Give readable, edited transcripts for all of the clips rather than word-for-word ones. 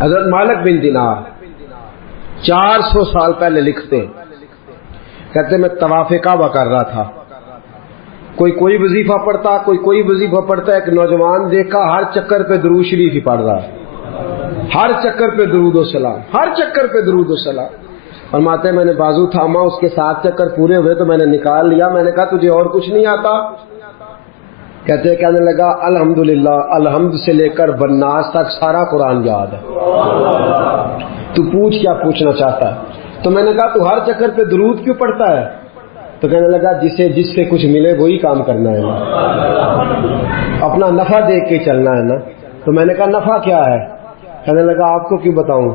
حضرت مالک بن دینار 400 سال پہلے لکھتے، کہتے میں طواف کعبہ کر رہا تھا، کوئی وظیفہ پڑھتا، کوئی وظیفہ پڑھتا، ایک نوجوان دیکھا ہر چکر پہ درود شریف ہی پڑھ رہا، ہر چکر پہ درود و سلام، ہر چکر پہ درود و سلام۔ فرماتے میں نے بازو تھاما، اس کے 7 چکر پورے ہوئے تو میں نے نکال لیا، میں نے کہا تجھے اور کچھ نہیں آتا؟ کہنے لگا الحمدللہ، الحمد سے لے کر بناس تک سارا قرآن یاد ہے، تو پوچھ کیا پوچھنا چاہتا ہے؟ تو میں نے کہا تو ہر چکر پہ درود کیوں پڑھتا ہے؟ تو کہنے لگا جس سے کچھ ملے وہی کام کرنا ہے نا، اپنا نفع دیکھ کے چلنا ہے نا۔ تو میں نے کہا نفع کیا ہے؟ کہنے لگا آپ کو کیوں بتاؤں؟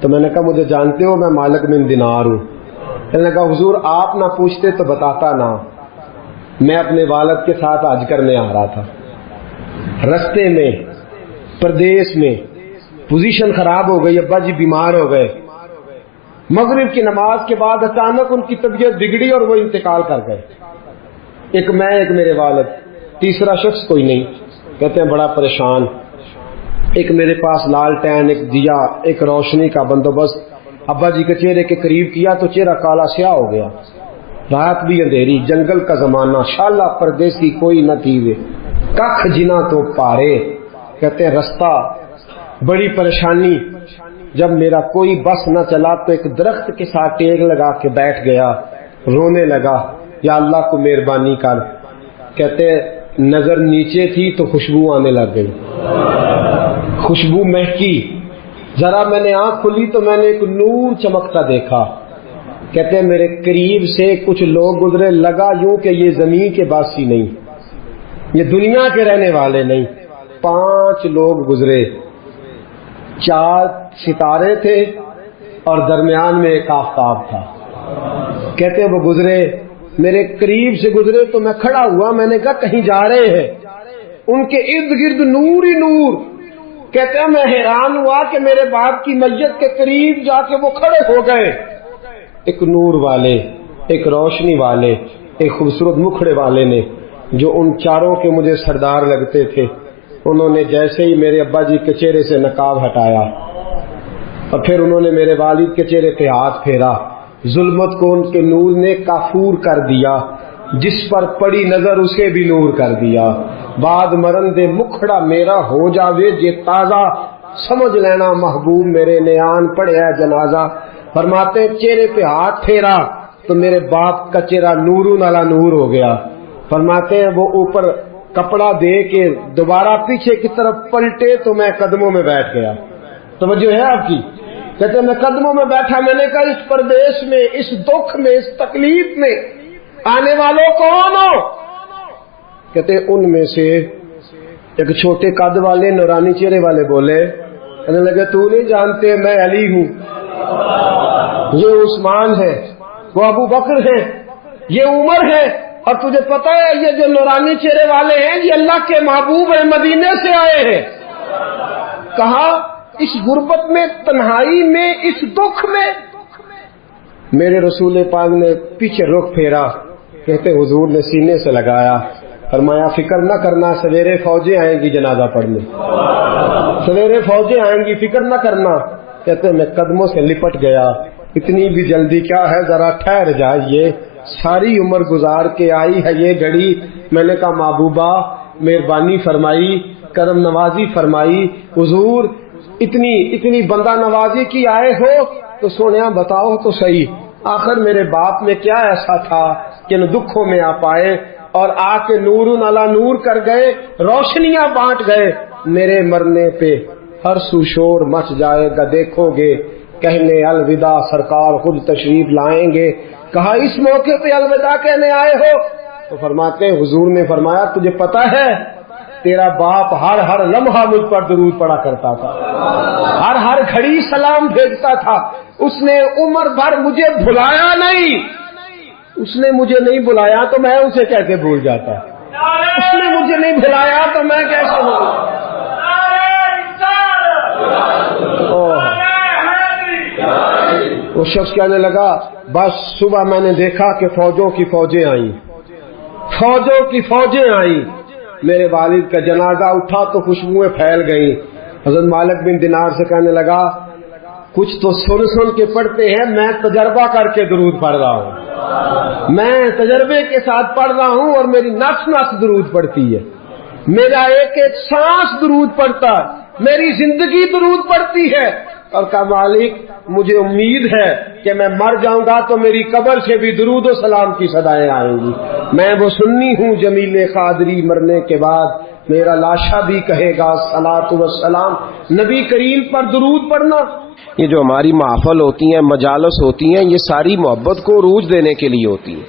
تو میں نے کہا مجھے جانتے ہو میں مالک بن دینار ہوں۔ کہنے لگا حضور آپ نہ پوچھتے تو بتاتا نا، میں اپنے والد کے ساتھ حج کرنے آ رہا تھا، رستے میں پردیس میں پوزیشن خراب ہو گئی، ابا جی بیمار ہو گئے، مغرب کی نماز کے بعد اچانک ان کی طبیعت بگڑی اور وہ انتقال کر گئے، ایک میں ایک میرے والد، تیسرا شخص کوئی نہیں۔ کہتے ہیں بڑا پریشان، ایک میرے پاس لالٹین، ایک دیا، ایک روشنی کا بندوبست ابا جی کے چہرے کے قریب کیا تو چہرہ کالا سیاہ ہو گیا، رات بھی اندھیری، جنگل کا زمانہ، شالا پردیسی کوئی نہ تھی وے کخ جنا تو پارے۔ کہتے ہیں رستہ بڑی پریشانی، جب میرا کوئی بس نہ چلا تو ایک درخت کے ساتھ ٹیک لگا کے بیٹھ گیا، رونے لگا یا اللہ کو مہربانی کر۔ کہتے نظر نیچے تھی تو خوشبو آنے لگ گئی، خوشبو مہکی، ذرا میں نے آنکھ کھلی تو میں نے ایک نور چمکتا دیکھا۔ کہتے ہیں میرے قریب سے کچھ لوگ گزرے، لگا یوں کہ یہ زمین کے باسی نہیں، یہ دنیا کے رہنے والے نہیں۔ 5 لوگ گزرے، 4 ستارے تھے اور درمیان میں ایک آفتاب تھا۔ کہتے ہیں وہ گزرے، میرے قریب سے گزرے تو میں کھڑا ہوا، میں نے کہا کہیں جا رہے ہیں، ان کے ارد گرد نور ہی نور۔ کہتے ہیں میں حیران ہوا کہ میرے باپ کی میت کے قریب جا کے وہ کھڑے ہو گئے، ایک نور والے، ایک روشنی والے، ایک خوبصورت مکھڑے والے نے، جو ان چاروں کے مجھے سردار لگتے تھے، انہوں نے جیسے ہی میرے ابا جی کے چہرے سے نقاب ہٹایا اور پھر انہوں نے میرے والد کے چہرے پہ ہاتھ پھیرا، ظلمت کو ان کے نور نے کافور کر دیا، جس پر پڑی نظر اسے بھی نور کر دیا۔ بعد مرن دے مکھڑا میرا ہو جاوے جے تازہ، سمجھ لینا محبوب میرے نیان پڑھیا جنازہ۔ فرماتے چہرے پہ ہاتھ پھیرا تو میرے باپ کا چہرہ نورون علی نور ہو گیا۔ فرماتے ہیں وہ اوپر کپڑا دے کے دوبارہ پیچھے کی طرف پلٹے تو میں قدموں میں بیٹھ گیا۔ توجہ ہے آپ کی؟ کہتے ہیں میں قدموں میں بیٹھا، میں نے کہا اس پردیش میں، اس دکھ میں، اس تکلیف میں آنے والوں کون ہو؟ کہتے ہیں ان میں سے ایک چھوٹے قد والے نورانی چہرے والے بولے، کہنے لگے تو نہیں جانتے میں علی ہوں، یہ عثمان ہے، وہ ابو بکر ہے، یہ عمر ہے، اور تجھے پتا ہے یہ جو نورانی چہرے والے ہیں یہ اللہ کے محبوب ہیں، مدینے سے آئے ہیں۔ کہا اس غربت میں، تنہائی میں، اس دکھ میں میرے رسول پاک نے پیچھے رخ پھیرا، کہتے حضور نے سینے سے لگایا، فرمایا فکر نہ کرنا، سویرے فوجیں آئیں گی جنازہ پڑھنے، سویرے فوجیں آئیں گی، فکر نہ کرنا۔ کہتے میں قدموں سے لپٹ گیا، اتنی بھی جلدی کیا ہے، ذرا ٹھہر جائیے، ساری عمر گزار کے آئی ہے یہ گھڑی۔ میں نے کہا محبوبہ مہربانی فرمائی، کرم نوازی فرمائی، حضور اتنی بندہ نوازی کی آئے ہو تو سونیا بتاؤ تو صحیح، آخر میرے باپ میں کیا ایسا تھا کہ ان دکھوں میں آپ آئے اور آ کے نورن علی نور کر گئے، روشنیاں بانٹ گئے۔ میرے مرنے پہ ہر سو شور مچ جائے گا، دیکھو گے کہنے الوداع سرکار خود تشریف لائیں گے۔ کہا اس موقع پہ الوداع کہنے آئے ہو؟ تو فرماتے ہیں حضور نے فرمایا تجھے پتا ہے تیرا باپ ہر لمحہ مجھ پر درود پڑا کرتا تھا، ہر گھڑی سلام بھیجتا تھا، اس نے عمر بھر مجھے بھلایا نہیں، اس نے مجھے نہیں بلایا تو میں اسے کیسے بھول جاتا، اس نے مجھے نہیں بھلایا تو میں کیسے بھول۔ وہ شخص کہنے لگا بس صبح میں نے دیکھا کہ فوجوں کی فوجیں آئیں، فوجوں کی فوجیں آئیں، میرے والد کا جنازہ اٹھا تو خوشبوئیں پھیل گئیں، حضرت مالک بن دینار سے کہنے لگا کچھ تو سن سن کے پڑھتے ہیں، میں تجربہ کر کے درود پڑھ رہا ہوں، میں تجربے کے ساتھ پڑھ رہا ہوں اور میری نفس نفس درود پڑھتی ہے، میرا ایک ایک سانس درود پڑتا ہے، میری زندگی درود پڑتی ہے۔ اور کہا مالک مجھے امید ہے کہ میں مر جاؤں گا تو میری قبر سے بھی درود و سلام کی صدائیں آئیں گی، میں وہ سنی ہوں جمیل قادری مرنے کے بعد میرا لاشا بھی کہے گا صلاۃ و سلام، نبی کریم پر درود پڑھنا۔ یہ جو ہماری محفل ہوتی ہیں، مجالس ہوتی ہیں، یہ ساری محبت کو عروج دینے کے لیے ہوتی ہیں،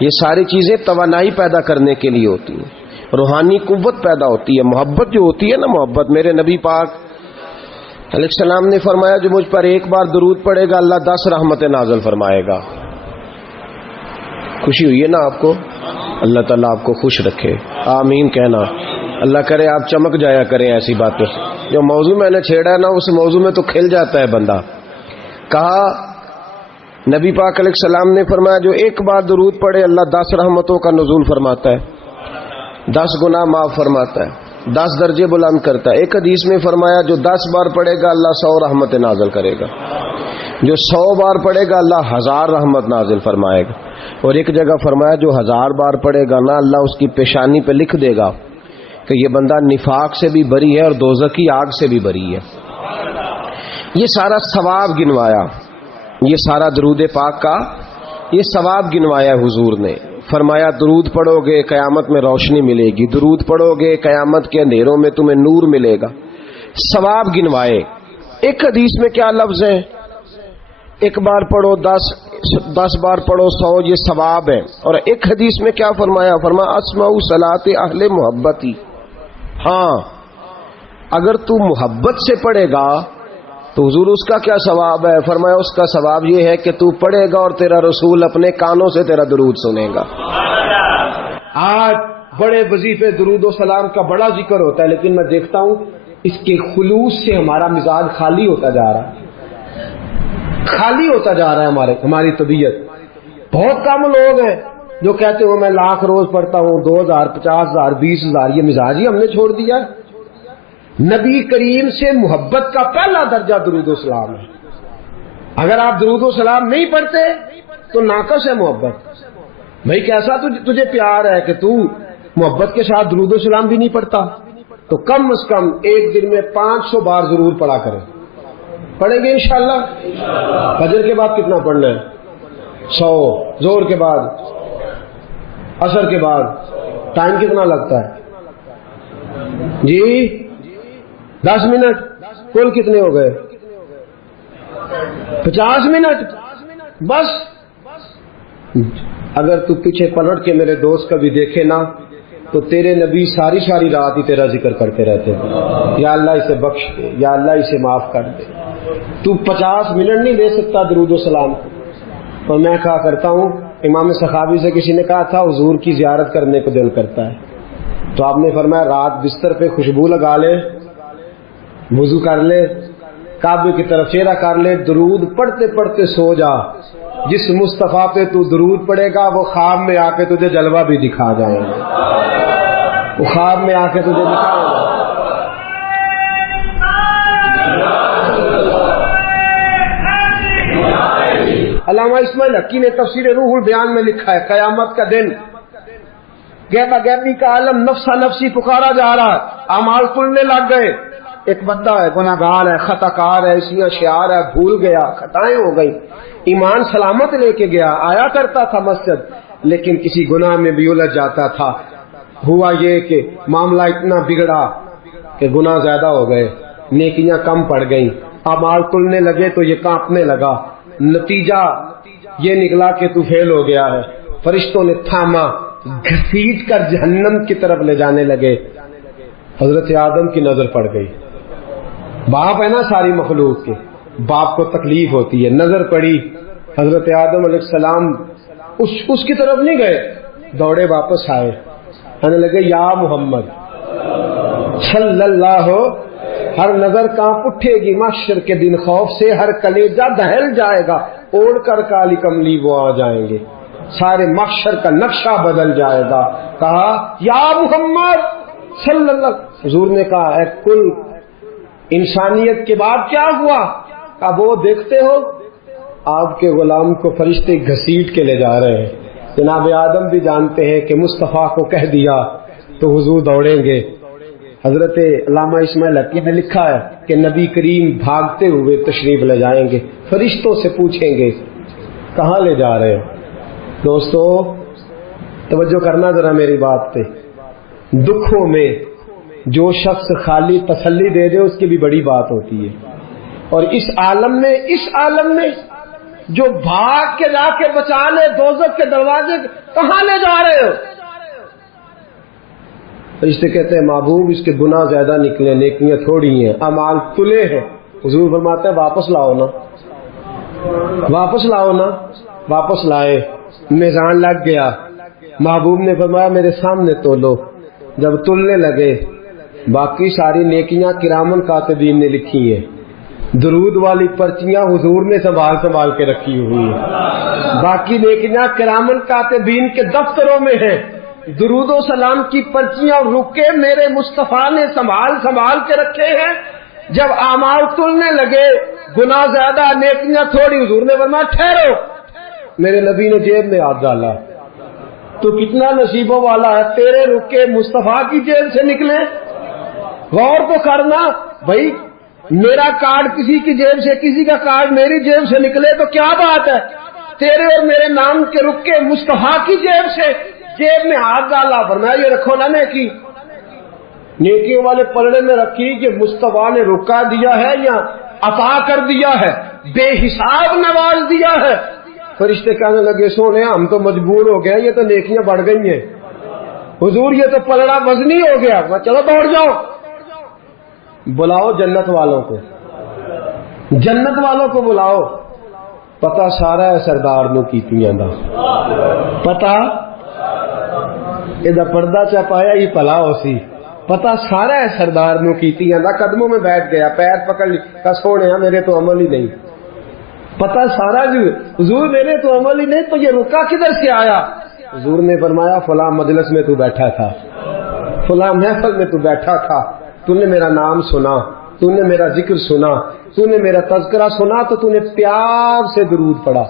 یہ ساری چیزیں توانائی پیدا کرنے کے لیے ہوتی ہیں، روحانی قوت پیدا ہوتی ہے۔ محبت جو ہوتی ہے نا، محبت، میرے نبی پاک علیہ السلام نے فرمایا جو مجھ پر ایک بار درود پڑے گا اللہ 10 رحمتیں نازل فرمائے گا۔ خوشی ہوئی ہے نا آپ کو؟ اللہ تعالیٰ آپ کو خوش رکھے، آمین کہنا۔ اللہ کرے آپ چمک جایا کریں ایسی باتوں سے۔ جو موضوع میں نے چھیڑا ہے نا اس موضوع میں تو کھل جاتا ہے بندہ۔ کہا نبی پاک علیہ السلام نے فرمایا جو ایک بار درود پڑھے اللہ 10 رحمتوں کا نزول فرماتا ہے، 10 گناہ معاف فرماتا ہے، 10 درجے بلند کرتا ہے۔ ایک حدیث میں فرمایا جو 10 بار پڑھے گا اللہ 100 رحمت نازل کرے گا، جو 100 بار پڑھے گا اللہ 1000 رحمت نازل فرمائے گا، اور ایک جگہ فرمایا جو 1000 بار پڑھے گا نا اللہ اس کی پیشانی پہ لکھ دے گا کہ یہ بندہ نفاق سے بھی بری ہے اور دوزخ کی آگ سے بھی بری ہے۔ یہ سارا ثواب گنوایا، یہ سارا درود پاک کا یہ ثواب گنوایا حضور نے۔ فرمایا درود پڑھو گے قیامت میں روشنی ملے گی، درود پڑھو گے قیامت کے اندھیروں میں تمہیں نور ملے گا، ثواب گنوائے۔ ایک حدیث میں کیا لفظ ہے؟ ایک بار پڑھو 10 بار پڑھو 100، یہ ثواب ہے۔ اور ایک حدیث میں کیا فرمایا؟ فرمایا اسمعوا صلاۃ اہل محبتی، ہاں اگر تو محبت سے پڑھے گا تو حضور اس کا کیا ثواب ہے؟ فرمایا اس کا ثواب یہ ہے کہ تو پڑھے گا اور تیرا رسول اپنے کانوں سے تیرا درود سنے گا۔ آج بڑے وظیفے درود و سلام کا بڑا ذکر ہوتا ہے، لیکن میں دیکھتا ہوں اس کے خلوص سے ہمارا مزاج خالی ہوتا جا رہا ہے، خالی ہوتا جا رہا ہے ہماری طبیعت۔ بہت کم لوگ ہیں جو کہتے ہو میں 1,00,000 روز پڑھتا ہوں، 2,000 50,000 20,000، یہ مزاج ہی ہم نے چھوڑ دیا ہے۔ نبی کریم سے محبت کا پہلا درجہ درود و سلام ہے۔ اگر آپ درود و سلام نہیں پڑھتے تو ناقص ہے محبت۔ بھائی کیسا تجھے پیار ہے کہ تو محبت کے ساتھ درود و سلام بھی نہیں پڑھتا؟ تو کم از کم ایک دن میں 500 بار ضرور پڑھا کریں۔ پڑھیں گے انشاءاللہ؟ فجر کے بعد کتنا پڑھنا ہے؟ 100، زور کے بعد، عصر کے بعد، ٹائم کتنا لگتا ہے جی؟ 10 منٹ، کل کتنے ہو گئے؟ 50 منٹ بس۔ اگر تو پیچھے پلٹ کے میرے دوست کا بھی دیکھے نا تو تیرے نبی ساری رات ہی تیرا ذکر کرتے رہتے ہیں، یا اللہ اسے بخش دے، یا اللہ اسے معاف کر دے۔ تو 50 منٹ نہیں دے سکتا درود و سلام کو۔ اور میں کہا کرتا ہوں، امام سخاوی سے کسی نے کہا تھا حضور کی زیارت کرنے کو دل کرتا ہے، تو آپ نے فرمایا رات بستر پہ خوشبو لگا لے، وضو کر لے، کعبے کی طرف چہرہ کر لے، درود پڑھتے پڑھتے سو جا۔ جس مصطفیٰ پہ تو درود پڑے گا وہ خواب میں آ کے تجھے جلوہ بھی دکھا جائیں گے، وہ خواب میں آ کے تجھے دکھائیں گے۔ علامہ اسماعیل حقی نے تفسیر روح البیان میں لکھا ہے قیامت کا دن غیبہ غیبی کا عالم نفسا نفسی پکارا جا رہا ہے، اعمال کھلنے لگ گئے۔ ایک بندہ ہے، گناہ گار ہے، خطا کار ہے، اسی اشعار ہے، بھول گیا، خطائیں ہو گئی، ایمان سلامت لے کے گیا، آیا کرتا تھا مسجد، لیکن کسی گناہ میں بھی الجھ جاتا تھا۔ ہوا یہ کہ معاملہ اتنا بگڑا کہ گناہ زیادہ ہو گئے، نیکیاں کم پڑ گئیں، اعمال کھلنے لگے تو یہ کانپنے لگا۔ نتیجہ یہ نکلا کہ تو فیل ہو گیا ہے۔ فرشتوں نے تھاما، گھسیٹ کر جہنم کی طرف لے جانے لگے۔ حضرت آدم کی نظر پڑ گئی، باپ ہے نا ساری مخلوق کے، باپ کو تکلیف ہوتی ہے، نظر پڑی۔ حضرت آدم علیہ السلام اس کی طرف نہیں گئے، دوڑے واپس آئے، کہنے لگے یا محمد صلی اللہ، ہر نظر کانپ اٹھے گی محشر کے دن خوف سے، ہر کلیجہ دہل جائے گا، اوڑھ کر کالی کملی وہ آ جائیں گے، سارے محشر کا نقشہ بدل جائے گا۔ کہا یا محمد صلی اللہ، حضور نے کہا اے کل انسانیت کے بعد کیا ہوا؟ اب وہ دیکھتے ہو آپ کے غلام کو فرشتے گھسیٹ کے لے جا رہے ہیں. جناب آدم بھی جانتے ہیں کہ مصطفیٰ کو کہہ دیا تو حضور دوڑیں گے. حضرت علامہ اسماعیل حقی نے لکھا ہے کہ نبی کریم بھاگتے ہوئے تشریف لے جائیں گے. فرشتوں سے پوچھیں گے کہاں لے جا رہے ہیں؟ دوستو توجہ کرنا ذرا میری بات پہ. دکھوں میں جو شخص خالی تسلی دے دے اس کی بھی بڑی بات ہوتی ہے. اور اس عالم میں جو بھاگ کے جا کے بچا لے دوزخ کے دروازے، کہاں لے جا رہے ہو؟ فرشتے کہتے ہیں محبوب اس کے گناہ زیادہ نکلے، نیکیاں تھوڑی ہیں، اعمال تلے ہیں. حضور فرماتے ہیں واپس لاؤ نا، واپس لاؤ نا. واپس لائے، میزان لگ گیا. محبوب نے فرمایا میرے سامنے تولو. جب تلنے لگے باقی ساری نیکیاں کرامن کاتبین نے لکھی ہیں. درود والی پرچیاں حضور نے سنبھال کے رکھی ہوئی ہیں. باقی نیکیاں کرامن کاتبین کے دفتروں میں ہیں. درود و سلام کی پرچیاں اور رکے میرے مصطفیٰ نے سنبھال کے رکھے ہیں. جب اعمال تلنے لگے، گناہ زیادہ نیکیاں تھوڑی، حضور نے فرمایا ٹھہرو. میرے نبی نے جیب میں ہاتھ ڈالا. تو کتنا نصیبوں والا ہے، تیرے رکے مصطفیٰ کی جیب سے نکلے. غور تو کرنا بھائی، میرا کارڈ کسی کی جیب سے، کسی کا کارڈ میری جیب سے نکلے تو کیا بات ہے. تیرے اور میرے نام کے رکے مصطفیٰ کی جیب سے جیب میں ہاتھ ڈالا. فرمایا یہ رکھو نا نیکی. نیکیوں والے پلڑے میں رکھی کہ مصطفیٰ نے رکا دیا ہے یا عطا کر دیا ہے، بے حساب نواز دیا ہے. فرشتے کہنے لگے سونے ہم تو مجبور ہو گئے، یہ تو نیکیاں بڑھ گئی ہیں. حضور یہ تو پلڑا وزنی ہو گیا. چلو دوڑ جاؤ، بلاؤ جنت والوں کو، جنت والوں کو بلاؤ. پتا سارا ہے سردار نو کیتیاں دا، پتا یہ پردہ چپایا یہ پلا ہو سی. پتا سارا ہے سردار نو کیتیاں دا. قدموں میں بیٹھ گیا، پیر پکڑ لی، کہا سونے میرے تو عمل ہی نہیں. پتا سارا جو حضور میرے تو عمل ہی نہیں، تو یہ رکا کدھر سے آیا؟ حضور نے فرمایا فلاں مجلس میں تو بیٹھا تھا، فلاں محفل میں تو بیٹھا تھا، تو نے میرا نام سنا، تو نے میرا ذکر سنا، تو نے میرا تذکرہ سنا، تو تو نے پیار سے درود پڑھا.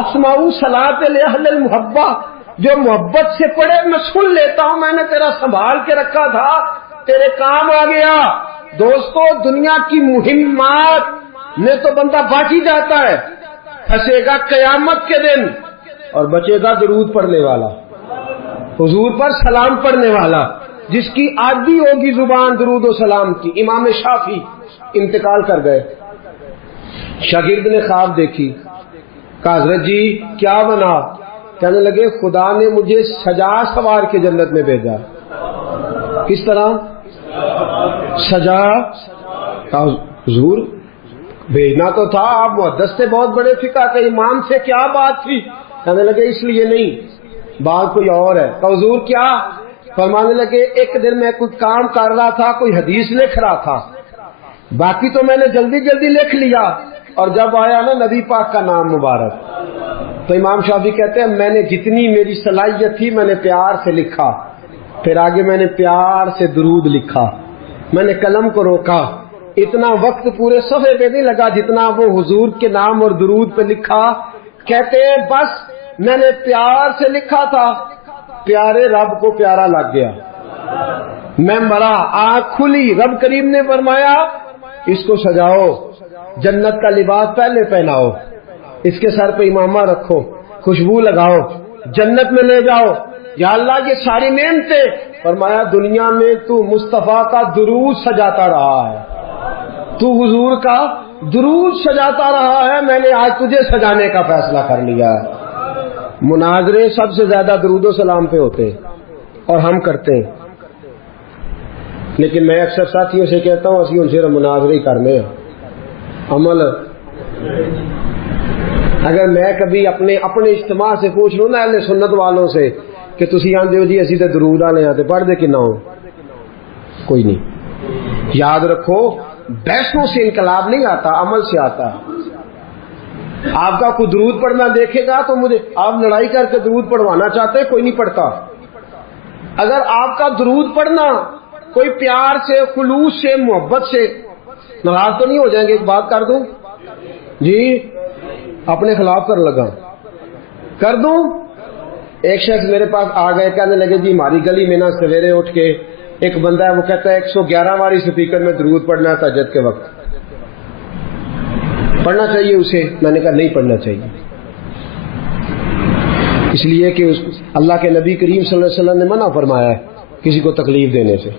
اسمعوا صلاۃ لاہل المحبہ، جو محبت سے پڑھے میں سن لیتا ہوں. میں نے تیرا سنبھال کے رکھا تھا، تیرے کام آ گیا. دوستو دنیا کی مہمات میں تو بندہ بچ ہی جاتا ہے، پھنسے گا قیامت کے دن اور بچے گا درود پڑھنے والا، حضور پر سلام پڑھنے والا، جس کی عادی ہوگی زبان درود و سلام کی. امام شافعی انتقال کر گئے. شاگرد نے خواب دیکھی، کہا حضرت جی کیا بنا؟ کہنے لگے خدا نے مجھے سجا سوار کے جنت میں بھیجا. کس طرح سجا؟ کہا حضور بھیجنا تو تھا، آپ محدث سے بہت بڑے فقہ کے امام سے، کیا بات تھی؟ کہنے لگے اس لیے نہیں، بات کوئی اور ہے. کہا حضور کیا؟ فرمانے لگے ایک دن میں کوئی کام کر رہا تھا، کوئی حدیث لکھ رہا تھا، باقی تو میں نے جلدی جلدی لکھ لیا، اور جب آیا نا نبی پاک کا نام مبارک، تو امام شافعی کہتے ہیں میں نے جتنی میری صلاحیت تھی میں نے پیار سے لکھا، پھر آگے میں نے پیار سے درود لکھا. میں نے قلم کو روکا، اتنا وقت پورے صفحے پہ نہیں لگا جتنا وہ حضور کے نام اور درود پہ لکھا. کہتے ہیں بس میں نے پیار سے لکھا تھا، پیارے رب کو پیارا لگ گیا. میں مرا، آنکھ کھلی، رب کریم نے فرمایا اس کو سجاؤ، جنت کا لباس پہلے پہناؤ، اس کے سر پہ امامہ رکھو، خوشبو لگاؤ، جنت میں لے جاؤ. یا اللہ یہ ساری نعمتیں. فرمایا دنیا میں تو مصطفیٰ کا درود سجاتا رہا ہے، تو حضور کا درود سجاتا رہا ہے، میں نے آج تجھے سجانے کا فیصلہ کر لیا ہے. مناظرے سب سے زیادہ درود و سلام پہ ہوتے اور ہم کرتے ہیں، لیکن میں اکثر ساتھیوں سے کہتا ہوں اسی ان سے مناظرے ہی کرنے ہیں. عمل اگر میں کبھی اپنے اجتماع سے پوچھ لوں نا اہل سنت والوں سے کہ تسی آندے ہو جی اسی تے درود والے آتے پڑھ دے کہ نہ ہو، کوئی نہیں. یاد رکھو بحثوں سے انقلاب نہیں آتا، عمل سے آتا ہے. آپ کا کوئی درود پڑھنا دیکھے گا تو مجھے آپ لڑائی کر کے درود پڑھوانا چاہتے ہیں، کوئی نہیں پڑھتا. اگر آپ کا درود پڑھنا کوئی پیار سے، خلوص سے، محبت سے، ناراض تو نہیں ہو جائیں گے؟ ایک بات کر دوں جی، اپنے خلاف کر لگا کر دوں. ایک شخص میرے پاس آ گئے، کہنے لگے جی ہماری گلی میں نا سویرے اٹھ کے ایک بندہ ہے، وہ کہتا ہے 111 باری سپیکر میں درود پڑھنا ہے تہجد کے وقت، پڑھنا چاہیے اسے؟ میں نے کہا نہیں پڑھنا چاہیے، اس لیے کہ اللہ کے نبی کریم صلی اللہ علیہ وسلم نے منع فرمایا ہے کسی کو تکلیف دینے سے.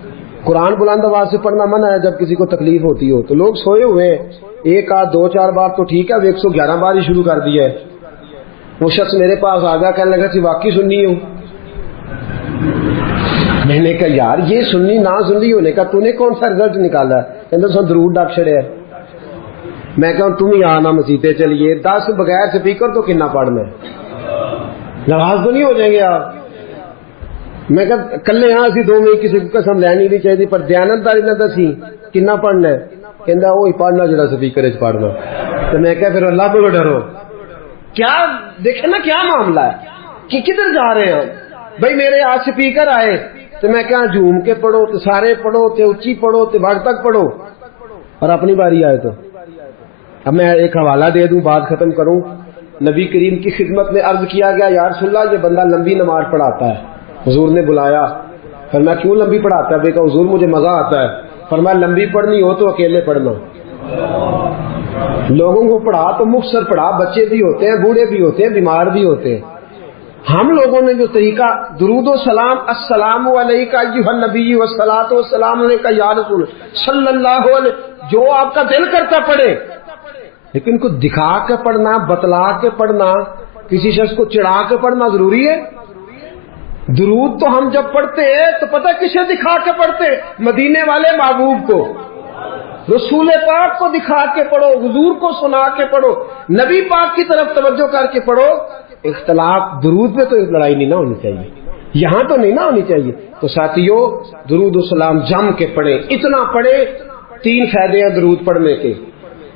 قرآن بلند آواز سے پڑھنا منع ہے جب کسی کو تکلیف ہوتی ہو. تو لوگ سوئے ہوئے ہیں، ایک آدھ 2-4 بار تو ٹھیک ہے، اب 111 بار ہی شروع کر دیا ہے. وہ شخص میرے پاس آ گیا، کہنے لگا کہ واقعی سنی ہوں. میں نے کہا یار یہ سنی نہ سنی ہونے کا تو نے کون سا رزلٹ نکالا ہے؟ کہتے سن درود ڈاک چھڑے. میں کہا تم ہی آنا مسیطے چلیے، 10 بغیر سپیکر تو کنا پڑھنا ہے، ناراض تو نہیں ہو جائیں گے آپ؟ میں کہا کلے ہاں اسی 2 میں کسی کو قسم لینی نہیں چاہیے، پر دیانتداری نہ دسی کنا پڑھنا ہے. کہندا وہی پڑھنا جڑا سپیکر وچ پڑھنا. تو میں کہا پھر اللہ کو ڈرو. کیا دیکھیں نا کیا معاملہ ہے کہ کدھر جا رہے ہیں بھائی. میرے آج سپیکر آئے تو میں کہا جھوم کے پڑھو، تو سارے پڑھو، تو اچھی پڑھو، تو بڑھ تک پڑھو، اور اپنی باری آئے تو. اب میں ایک حوالہ دے دوں، بات ختم کروں. نبی کریم کی خدمت میں عرض کیا گیا یا رسول اللہ یہ بندہ لمبی نماز پڑھاتا ہے. حضور نے بلایا، فرمایا کیوں لمبی پڑھاتا ہے؟ کہا حضور مجھے مزہ آتا ہے. فرمایا لمبی پڑھنی ہو تو اکیلے پڑھنا، لوگوں کو پڑھا تو مختصر پڑھا، بچے بھی ہوتے ہیں، بوڑھے بھی ہوتے ہیں، بیمار بھی ہوتے ہیں. ہم لوگوں نے جو طریقہ درود و سلام السلام علیک ایھا النبی والصلاۃ والسلام علیک یا رسول صلی اللہ علیہ، جو آپ کا دل کرتا پڑھے، لیکن کو دکھا کے پڑھنا، بتلا کے پڑھنا، کسی شخص کو چڑھا کے پڑھنا ضروری ہے؟ درود تو ہم جب پڑھتے ہیں تو پتہ کسے دکھا کے پڑھتے؟ مدینے والے محبوب کو، رسول پاک کو دکھا کے پڑھو، حضور کو سنا کے پڑھو، نبی پاک کی طرف توجہ کر کے پڑھو. اختلاف درود پہ تو لڑائی نہیں نہ ہونی چاہیے، یہاں تو نہیں نہ ہونی چاہیے. تو ساتھیو درود و سلام جم کے پڑھیں، اتنا پڑھے. 3 فائدے ہیں درود پڑھنے کے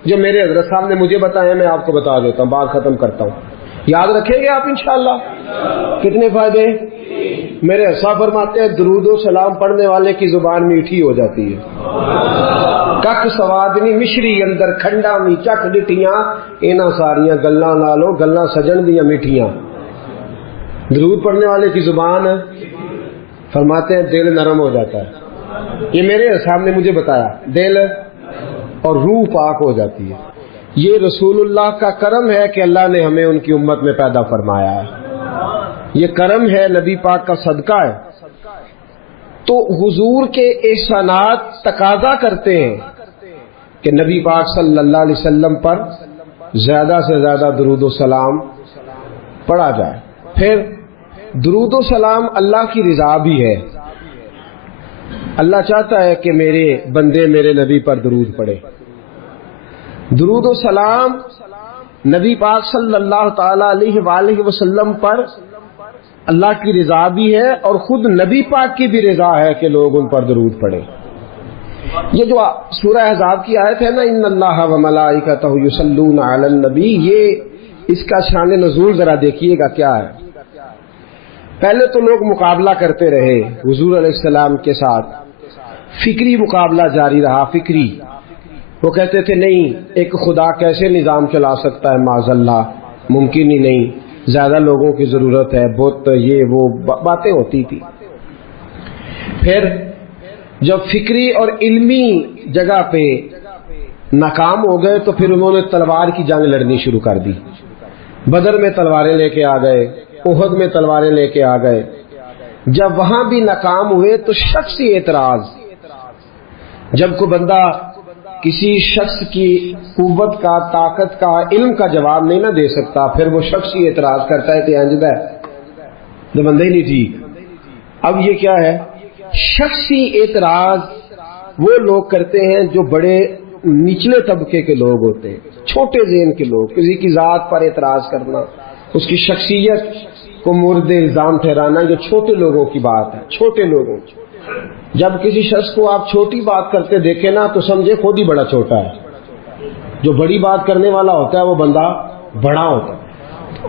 جو میرے حضرت صاحب نے مجھے بتائے، میں آپ کو بتا دیتا ہوں، بات ختم کرتا ہوں. یاد رکھیں گے آپ انشاءاللہ؟ کتنے فائدے؟ میرے حضرت فرماتے ہیں درود و سلام پڑھنے والے کی زبان میٹھی ہو جاتی ہے. کک سوادنی مشری اندر کھنڈا می چک ڈٹیاں، اینا ساریاں گلاں نالو گلاں سجن دیاں میٹھیاں. درود پڑھنے والے کی زبان فرماتے ہیں دل نرم ہو جاتا ہے. یہ میرے صاحب نے مجھے بتایا، دل اور روح پاک ہو جاتی ہے. یہ رسول اللہ کا کرم ہے کہ اللہ نے ہمیں ان کی امت میں پیدا فرمایا ہے. یہ کرم ہے، نبی پاک کا صدقہ ہے. تو حضور کے احسانات تقاضا کرتے ہیں کہ نبی پاک صلی اللہ علیہ وسلم پر زیادہ سے زیادہ درود و سلام پڑھا جائے. پھر درود و سلام اللہ کی رضا بھی ہے. اللہ چاہتا ہے کہ میرے بندے میرے نبی پر درود پڑھے. درود و سلام نبی پاک صلی اللہ تعالی علیہ وآلہ وسلم پر اللہ کی رضا بھی ہے، اور خود نبی پاک کی بھی رضا ہے کہ لوگ ان پر درود پڑھیں. یہ جو سورہ احزاب کی آیت ہے نا، ان اللہ و ملائکتہ یصلون علی النبی، یہ اس کا شان نزول ذرا دیکھیے گا کیا ہے. پہلے تو لوگ مقابلہ کرتے رہے حضور علیہ السلام کے ساتھ، فکری مقابلہ جاری رہا. فکری وہ کہتے تھے نہیں ایک خدا کیسے نظام چلا سکتا ہے، معاذ اللہ ممکن ہی نہیں، زیادہ لوگوں کی ضرورت ہے، بت یہ وہ باتیں ہوتی تھی. پھر جب فکری اور علمی جگہ پہ ناکام ہو گئے تو پھر انہوں نے تلوار کی جنگ لڑنی شروع کر دی. بدر میں تلواریں لے کے آ گئے، احد میں تلواریں لے کے آ گئے. جب وہاں بھی ناکام ہوئے تو شخصی اعتراض، جب کوئی بندہ کسی شخص کی قوت کا، طاقت کا، علم کا جواب نہیں نہ دے سکتا، پھر وہ شخصی اعتراض کرتا ہے کہ انجدہ ہے تو بندہ ہی نہیں ٹھیک. اب یہ کیا ہے؟ شخصی اعتراض وہ لوگ کرتے ہیں جو بڑے نچلے طبقے کے لوگ ہوتے ہیں، چھوٹے ذہن کے لوگ. کسی کی ذات پر اعتراض کرنا، اس کی شخصیت کو مورد الزام ٹھہرانا، یہ چھوٹے لوگوں کی بات ہے. چھوٹے لوگوں جب کسی شخص کو آپ چھوٹی بات کرتے دیکھیں نا تو سمجھے خود ہی بڑا چھوٹا ہے. جو بڑی بات کرنے والا ہوتا ہے وہ بندہ بڑا ہوتا ہے.